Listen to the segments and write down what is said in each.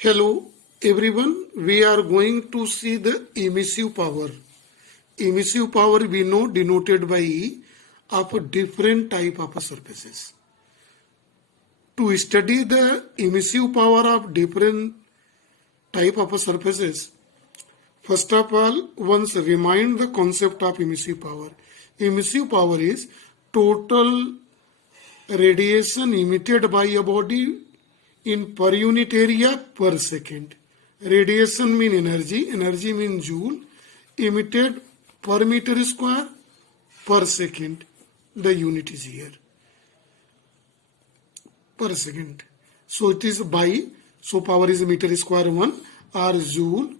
Hello everyone, we are going to see the emissive power. Emissive power we know denoted by E of a different type of surfaces. To study the emissive power of different type of surfaces, first of all, once remind the concept of emissive power. Emissive power is total radiation emitted by a body in per unit area per second. Radiation mean energy mean joule, emitted per meter square per second. The unit is here. Per second. So it is by, so power is meter square 1 or joule,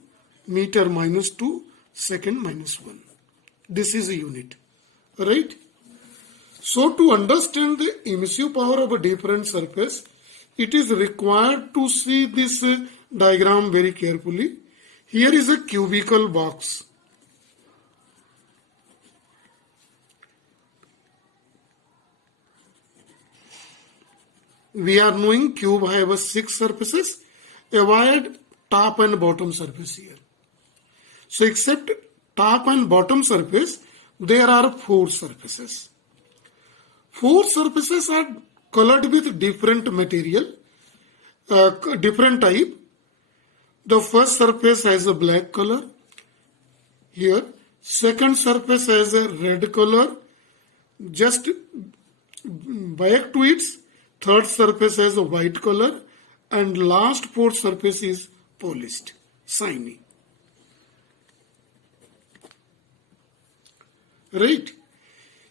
meter minus 2, second minus 1. This is a unit. Right? So to understand the emissive power of a different surface, it is required to see this diagram very carefully. Here is a cubical box. We are knowing cube have 6 surfaces. Avoid top and bottom surface here. So except top and bottom surface, there are 4 surfaces. 4 surfaces are colored with different material, different type. The first surface has a black color here. Second surface has a red color. Just back to it. Third surface has a white color. And last 4th surface is polished, shiny. Right?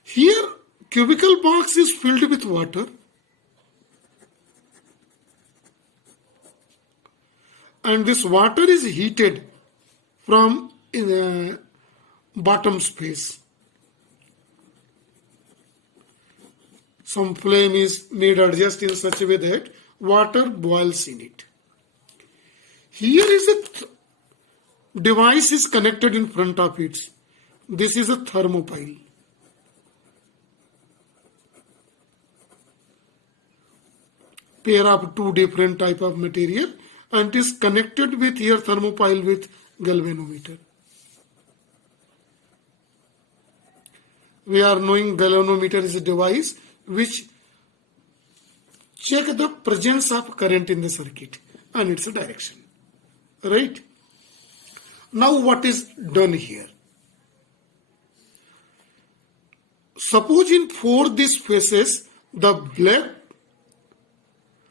Here cubical box is filled with water. And this water is heated from bottom space. Some flame is made adjust in such a way that water boils in it. Here is a device is connected in front of it. This is a thermopile. Pair of 2 different type of material, and it is connected with here thermopile with galvanometer. We are knowing galvanometer is a device which check the presence of current in the circuit and its direction. Right? Now what is done here? Suppose in 4 these faces, the black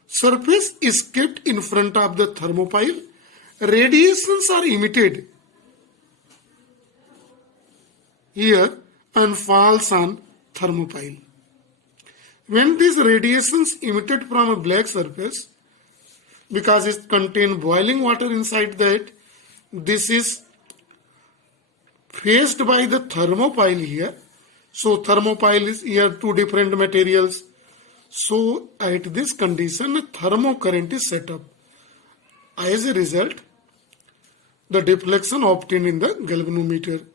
surface is kept in front of the thermopile. Radiations are emitted here and falls on thermopile. When these radiations emitted from a black surface, because it contains boiling water inside that, this is faced by the thermopile here. So thermopile is here 2 different materials. So at this condition, a thermocurrent is set up. As a result, the deflection obtained in the galvanometer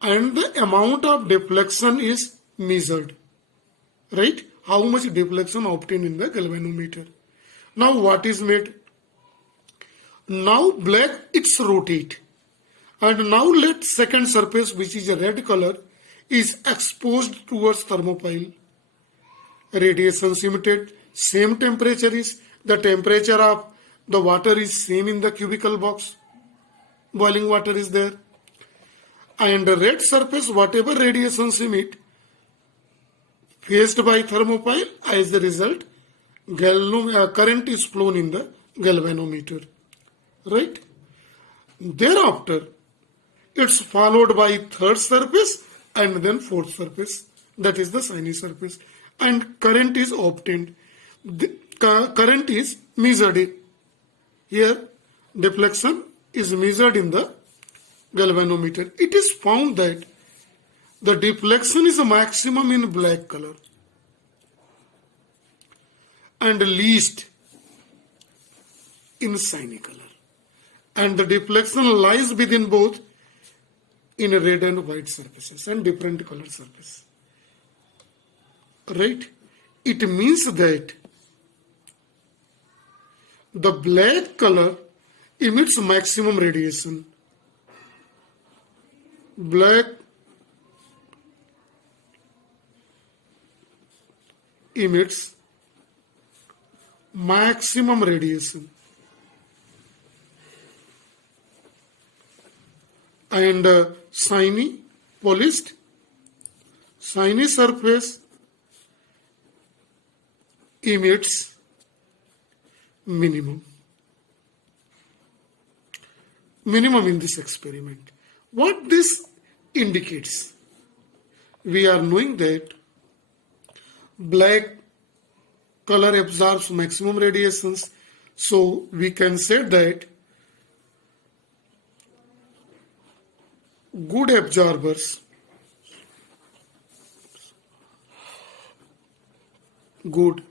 and the amount of deflection is measured. Right? How much deflection obtained in the galvanometer. Now what is made? Now black it's rotate. And now let second surface, which is a red color, is exposed towards thermopile. Radiations emitted, same temperature is, the temperature of the water is same in the cubical box. Boiling water is there. And the red surface, whatever radiations emit, faced by thermopile, as a result, current is flown in the galvanometer. Right? Thereafter, it's followed by third surface and then 4th surface. That is the shiny surface. And current is obtained. The current is measured. Here, deflection is measured in the galvanometer. It is found that the deflection is a maximum in black color and least in shiny color. And the deflection lies within both in red and white surfaces and different color surface. Right? It means that the black color emits maximum radiation. Black emits maximum radiation. And shiny, polished, shiny surface emits minimum. Minimum in this experiment. What this indicates? We are knowing that black color absorbs maximum radiations, so we can say that good absorbers, good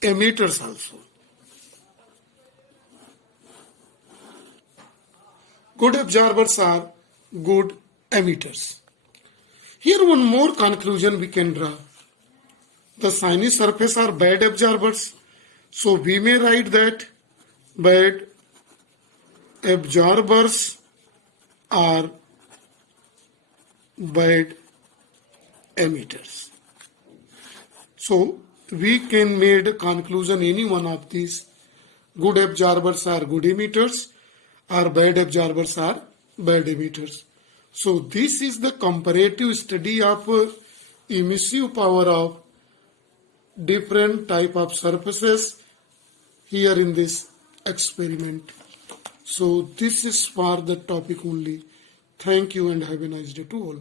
emitters also. Good absorbers are good emitters. Here one more conclusion we can draw. The shiny surface are bad absorbers. So we may write that bad absorbers are bad emitters. So we can make a conclusion any one of these. Good absorbers are good emitters, or bad absorbers are bad emitters. So this is the comparative study of emissive power of different type of surfaces here in this experiment. So this is for the topic only. Thank you and have a nice day to all.